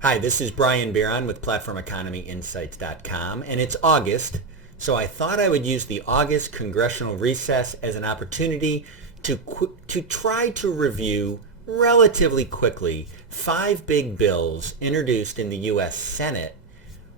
Hi, this is Brian Bieron with PlatformEconomyInsights.com, and it's August, so I thought I would use the August congressional recess as an opportunity to try to review relatively quickly 5 big bills introduced in the U.S. Senate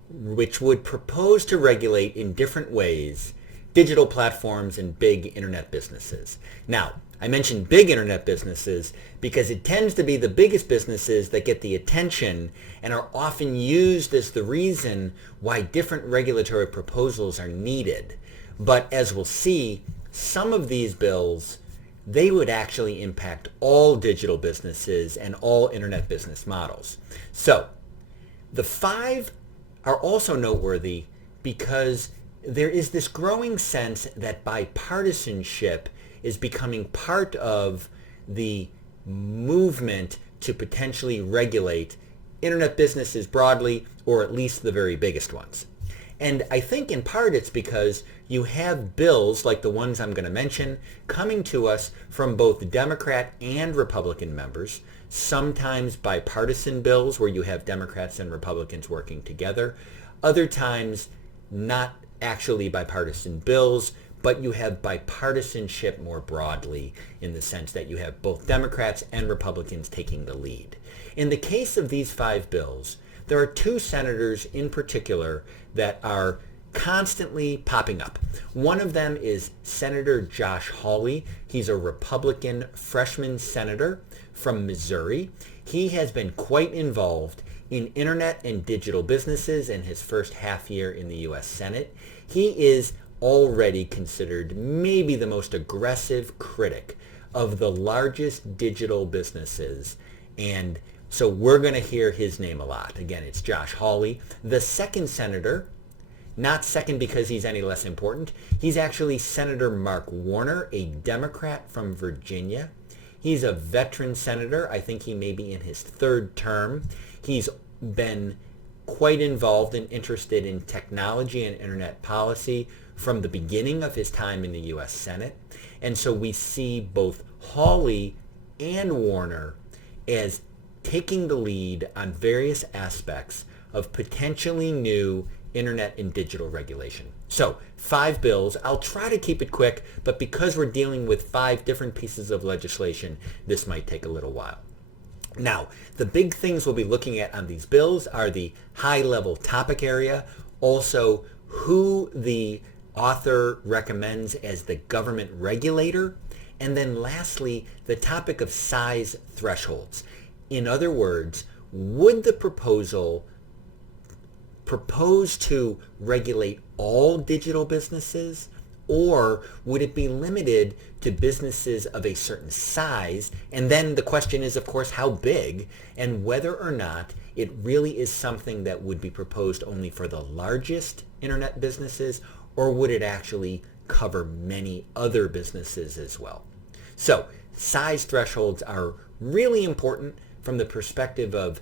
which would propose to regulate in different ways digital platforms and big internet businesses. Now, I mentioned big internet businesses because it tends to be the biggest businesses that get the attention and are often used as the reason why different regulatory proposals are needed. But as we'll see, some of these bills, they would actually impact all digital businesses and all internet business models. So the 5 are also noteworthy because there is this growing sense that bipartisanship is becoming part of the movement to potentially regulate internet businesses broadly, or at least the very biggest ones. And I think in part it's because you have bills like the ones I'm going to mention coming to us from both Democrat and Republican members, sometimes bipartisan bills where you have Democrats and Republicans working together, other times not actually bipartisan bills, but you have bipartisanship more broadly in the sense that you have both Democrats and Republicans taking the lead. In the case of these 5 bills, there are 2 senators in particular that are constantly popping up. One of them is Senator Josh Hawley. He's a Republican freshman senator from Missouri. He has been quite involved in internet and digital businesses in his first half year in the U.S. Senate. He is already considered maybe the most aggressive critic of the largest digital businesses, and so we're going to hear his name a lot. Again, it's Josh Hawley. The second senator, not second because he's any less important, he's actually Senator Mark Warner, a Democrat from Virginia. He's a veteran senator. I think he may be in his 3rd term. He's been quite involved and interested in technology and internet policy from the beginning of his time in the U.S. Senate. And so we see both Hawley and Warner as taking the lead on various aspects of potentially new internet and digital regulation. So 5 bills. I'll try to keep it quick, but because we're dealing with 5 different pieces of legislation, this might take a little while. Now, the big things we'll be looking at on these bills are the high-level topic area, also who the author recommends as the government regulator, and then lastly, the topic of size thresholds. In other words, would the proposal propose to regulate all digital businesses, or would it be limited to businesses of a certain size? And then the question is, of course, how big, and whether or not it really is something that would be proposed only for the largest internet businesses, or would it actually cover many other businesses as well? So size thresholds are really important from the perspective of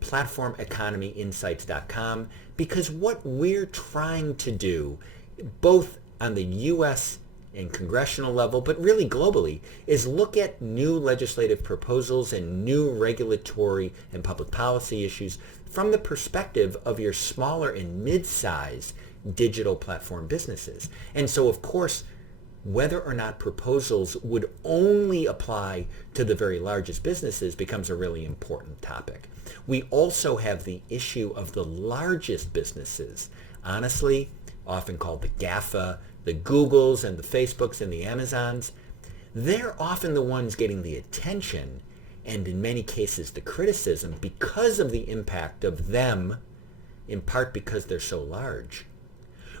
PlatformEconomyInsights.com, because what we're trying to do, both on the U.S. and congressional level, but really globally, is look at new legislative proposals and new regulatory and public policy issues from the perspective of your smaller and mid-size digital platform businesses. And so, of course, whether or not proposals would only apply to the very largest businesses becomes a really important topic. We also have the issue of the largest businesses, honestly, often called the GAFA, the Googles and the Facebooks and the Amazons. They're often the ones getting the attention and in many cases the criticism because of the impact of them, in part because they're so large.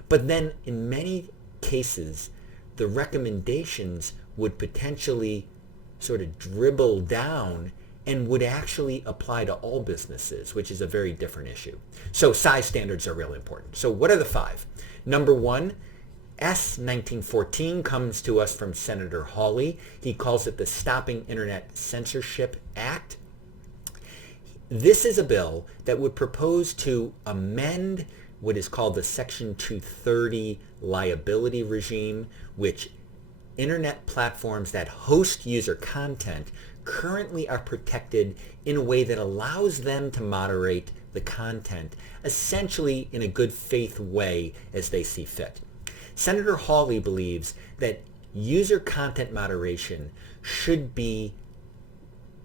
But then in many cases, the recommendations would potentially sort of dribble down and would actually apply to all businesses, which is a very different issue. So size standards are really important. So what are the 5? Number 1, S 1914 comes to us from Senator Hawley. He calls it the Stopping Internet Censorship Act. This is a bill that would propose to amend what is called the Section 230 liability regime, which internet platforms that host user content currently are protected in a way that allows them to moderate the content, essentially in a good faith way as they see fit. Senator Hawley believes that user content moderation should be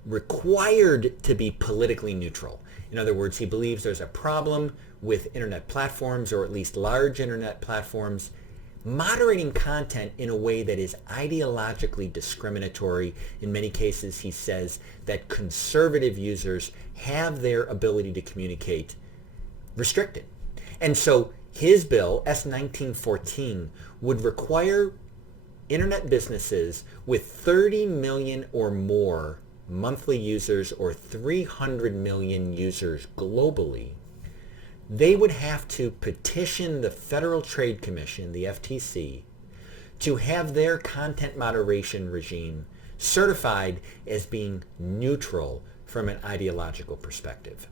required to be politically neutral. In other words, he believes there's a problem with internet platforms, or at least large internet platforms, moderating content in a way that is ideologically discriminatory. In many cases, he says that conservative users have their ability to communicate restricted. And so his bill, S1914, would require internet businesses with 30 million or more monthly users, or 300 million users globally, they would have to petition the Federal Trade Commission, the FTC, to have their content moderation regime certified as being neutral from an ideological perspective.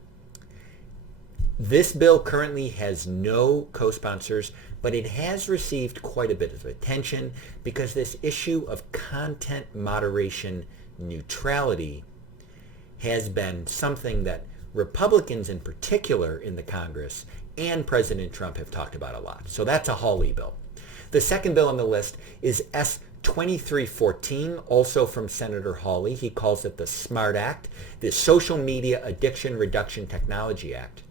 This bill currently has no co-sponsors, but it has received quite a bit of attention because this issue of content moderation neutrality has been something that Republicans in particular in the Congress and President Trump have talked about a lot. So that's a Hawley bill. The second bill on the list is S2314, also from Senator Hawley. He calls it the SMART Act, the Social Media Addiction Reduction Technology Act.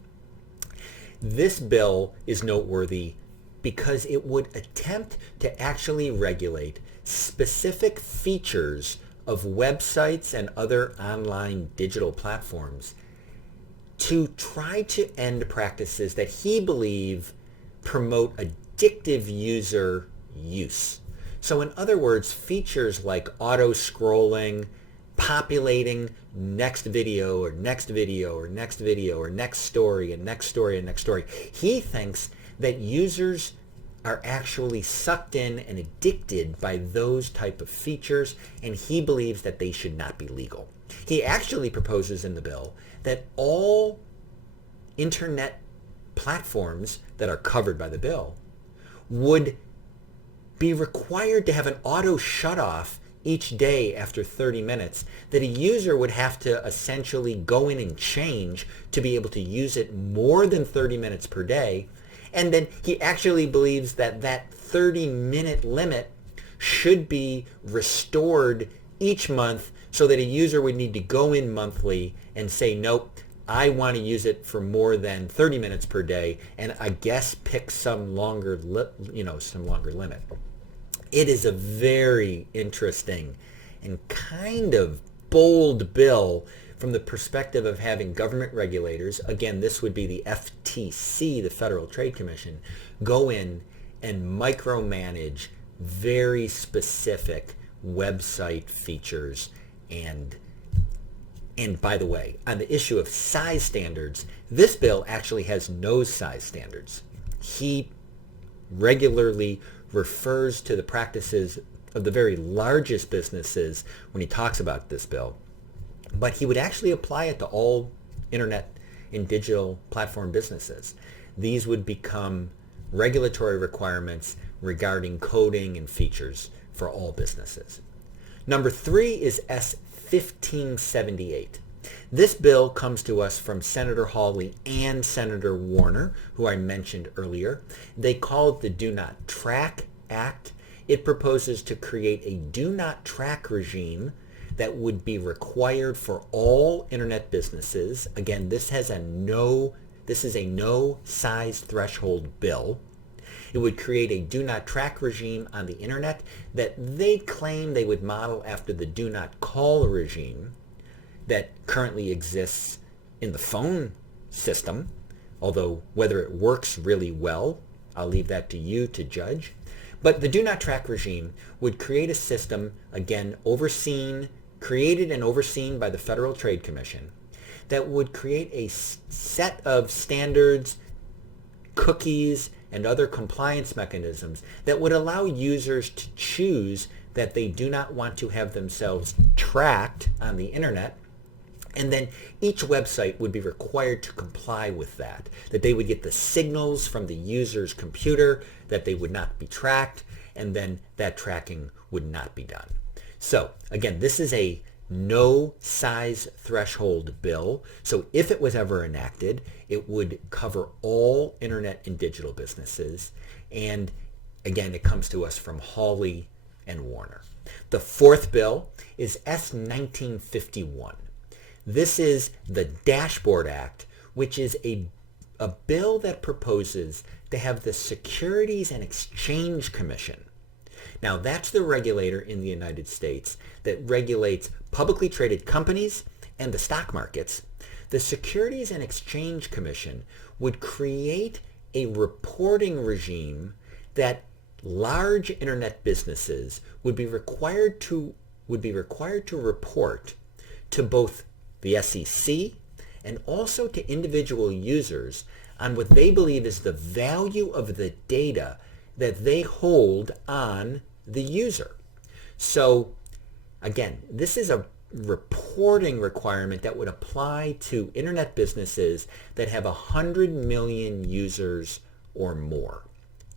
This bill is noteworthy because it would attempt to actually regulate specific features of websites and other online digital platforms to try to end practices that he believes promote addictive user use. So in other words, features like auto-scrolling, populating next video or next video or next video or next story and next story and next story. He thinks that users are actually sucked in and addicted by those type of features, and he believes that they should not be legal. He actually proposes in the bill that all internet platforms that are covered by the bill would be required to have an auto shut-off each day after 30 minutes, that a user would have to essentially go in and change to be able to use it more than 30 minutes per day. And then he actually believes that that 30-minute limit should be restored each month, so that a user would need to go in monthly and say, nope, I want to use it for more than 30 minutes per day, and I guess pick some longer limit. It is a very interesting and kind of bold bill from the perspective of having government regulators, again, this would be the FTC, the Federal Trade Commission, go in and micromanage very specific website features. And by the way, on the issue of size standards, this bill actually has no size standards. He regularly refers to the practices of the very largest businesses when he talks about this bill, but he would actually apply it to all internet and digital platform businesses. These would become regulatory requirements regarding coding and features for all businesses. Number 3 is S1578. This bill comes to us from Senator Hawley and Senator Warner, who I mentioned earlier. They call it the Do Not Track Act. It proposes to create a do not track regime that would be required for all internet businesses. Again, this is a no size threshold bill. It would create a do not track regime on the internet that they claim they would model after the do not call regime that currently exists in the phone system, although whether it works really well, I'll leave that to you to judge. But the do not track regime would create a system, again, created and overseen by the Federal Trade Commission, that would create a set of standards, cookies, and other compliance mechanisms that would allow users to choose that they do not want to have themselves tracked on the internet. And then each website would be required to comply with that they would get the signals from the user's computer that they would not be tracked, and then that tracking would not be done. So again, this is a no size threshold bill. So if it was ever enacted, it would cover all internet and digital businesses. And again, it comes to us from Hawley and Warner. The fourth bill is S 1951. This is the Dashboard Act, which is a bill that proposes to have the Securities and Exchange Commission. Now, that's the regulator in the United States that regulates publicly traded companies and the stock markets. The Securities and Exchange Commission would create a reporting regime that large internet businesses would be required to report to both the SEC and also to individual users on what they believe is the value of the data that they hold on the user. So again, this is a reporting requirement that would apply to internet businesses that have 100 million users or more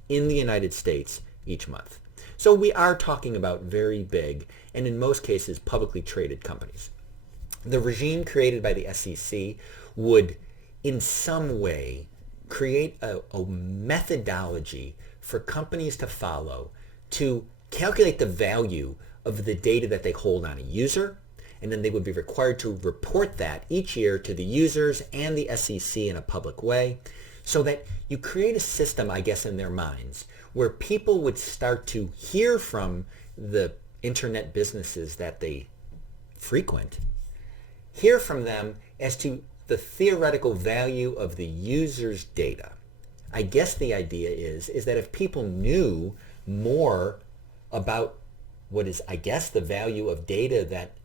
in the United States each month. So we are talking about very big and in most cases publicly traded companies. The regime created by the SEC would in some way create a methodology for companies to follow to calculate the value of the data that they hold on a user, and then they would be required to report that each year to the users and the SEC in a public way, so that you create a system, I guess, in their minds where people would start to hear from the internet businesses that they frequent, hear from them as to the theoretical value of the user's data. I guess the idea is that if people knew more about what is, I guess, the value of data that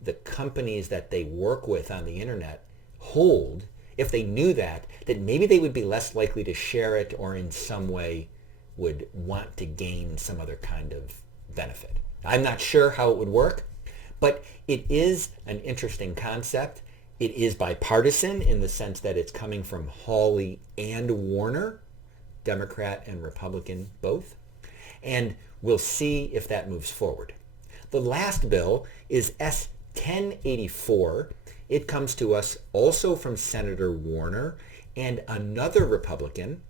the companies that they work with on the internet hold, if they knew that maybe they would be less likely to share it or in some way would want to gain some other kind of benefit. I'm not sure how it would work, but it is an interesting concept. It is bipartisan in the sense that it's coming from Hawley and Warner, Democrat and Republican both, and we'll see if that moves forward. The last bill is S 1084. It comes to us also from Senator Warner and another Republican,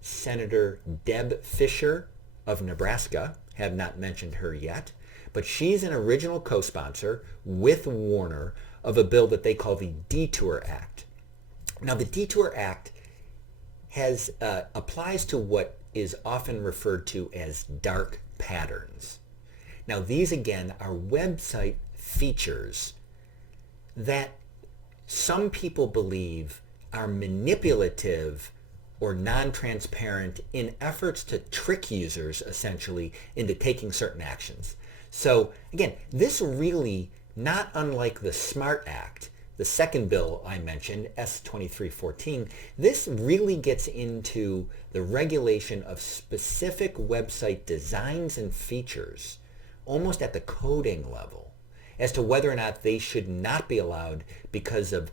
Senator Deb Fischer of Nebraska. Have not mentioned her yet, but she's an original co-sponsor with Warner of a bill that they call the Detour Act. Now, the Detour Act has applies to what is often referred to as dark patterns. Now, these again are website features that some people believe are manipulative or non-transparent in efforts to trick users essentially into taking certain actions. So again, this really, not unlike the SMART Act, the second bill I mentioned, S 2314, this really gets into the regulation of specific website designs and features, almost at the coding level, as to whether or not they should not be allowed because of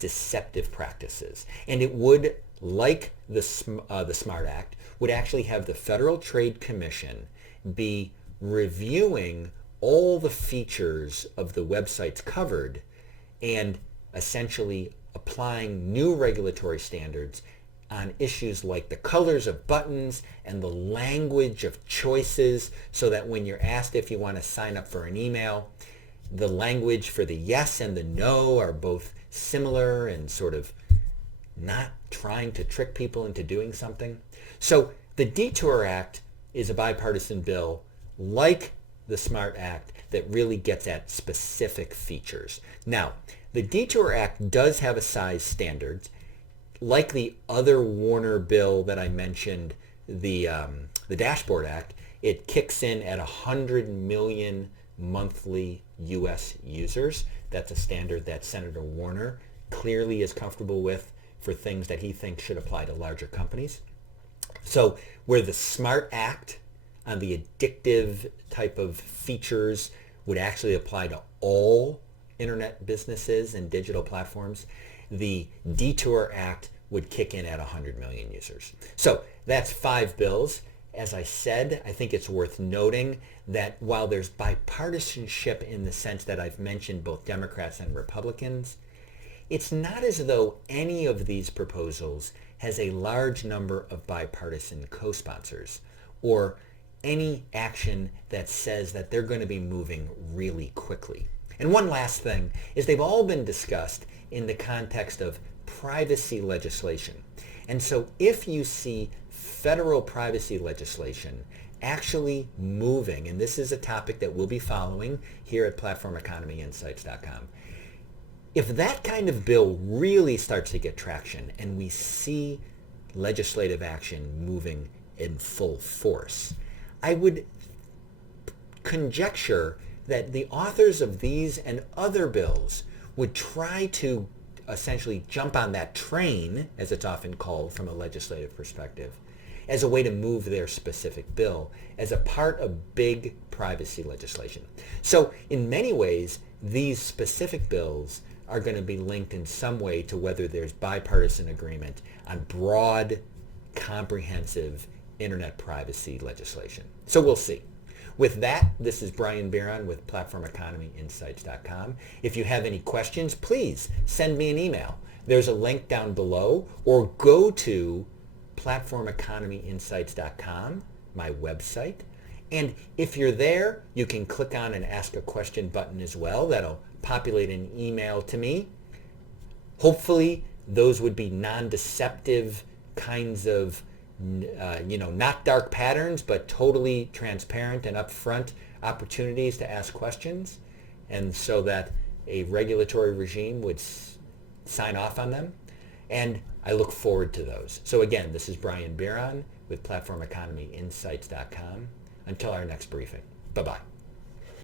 deceptive practices. And it would, like the SMART Act, would actually have the Federal Trade Commission be reviewing all the features of the websites covered and essentially applying new regulatory standards on issues like the colors of buttons and the language of choices, so that when you're asked if you want to sign up for an email, the language for the yes and the no are both similar and sort of not trying to trick people into doing something. So the Detour Act is a bipartisan bill like the SMART Act that really gets at specific features. Now, the Detour Act does have a size standard. Like the other Warner bill that I mentioned, the Dashboard Act, it kicks in at 100 million monthly U.S. users. That's a standard that Senator Warner clearly is comfortable with for things that he thinks should apply to larger companies. So where the SMART Act on the addictive type of features would actually apply to all internet businesses and digital platforms, the Detour Act would kick in at 100 million users. So that's 5 bills. As I said, I think it's worth noting that while there's bipartisanship in the sense that I've mentioned both Democrats and Republicans, it's not as though any of these proposals has a large number of bipartisan co-sponsors or any action that says that they're going to be moving really quickly. And one last thing is they've all been discussed in the context of privacy legislation. And so if you see federal privacy legislation actually moving, and this is a topic that we'll be following here at PlatformEconomyInsights.com, if that kind of bill really starts to get traction and we see legislative action moving in full force, I would conjecture that the authors of these and other bills would try to essentially jump on that train, as it's often called from a legislative perspective, as a way to move their specific bill as a part of big privacy legislation. So in many ways, these specific bills are going to be linked in some way to whether there's bipartisan agreement on broad, comprehensive internet privacy legislation. So we'll see. With that, this is Brian Bieron with PlatformEconomyInsights.com. If you have any questions, please send me an email. There's a link down below, or go to PlatformEconomyInsights.com, my website. And if you're there, you can click on an Ask a Question button as well. That'll populate an email to me. Hopefully, those would be non-deceptive kinds of not dark patterns, but totally transparent and upfront opportunities to ask questions, and so that a regulatory regime would sign off on them. And I look forward to those. So again, this is Brian Bieron with PlatformEconomyInsights.com. Until our next briefing. Bye-bye.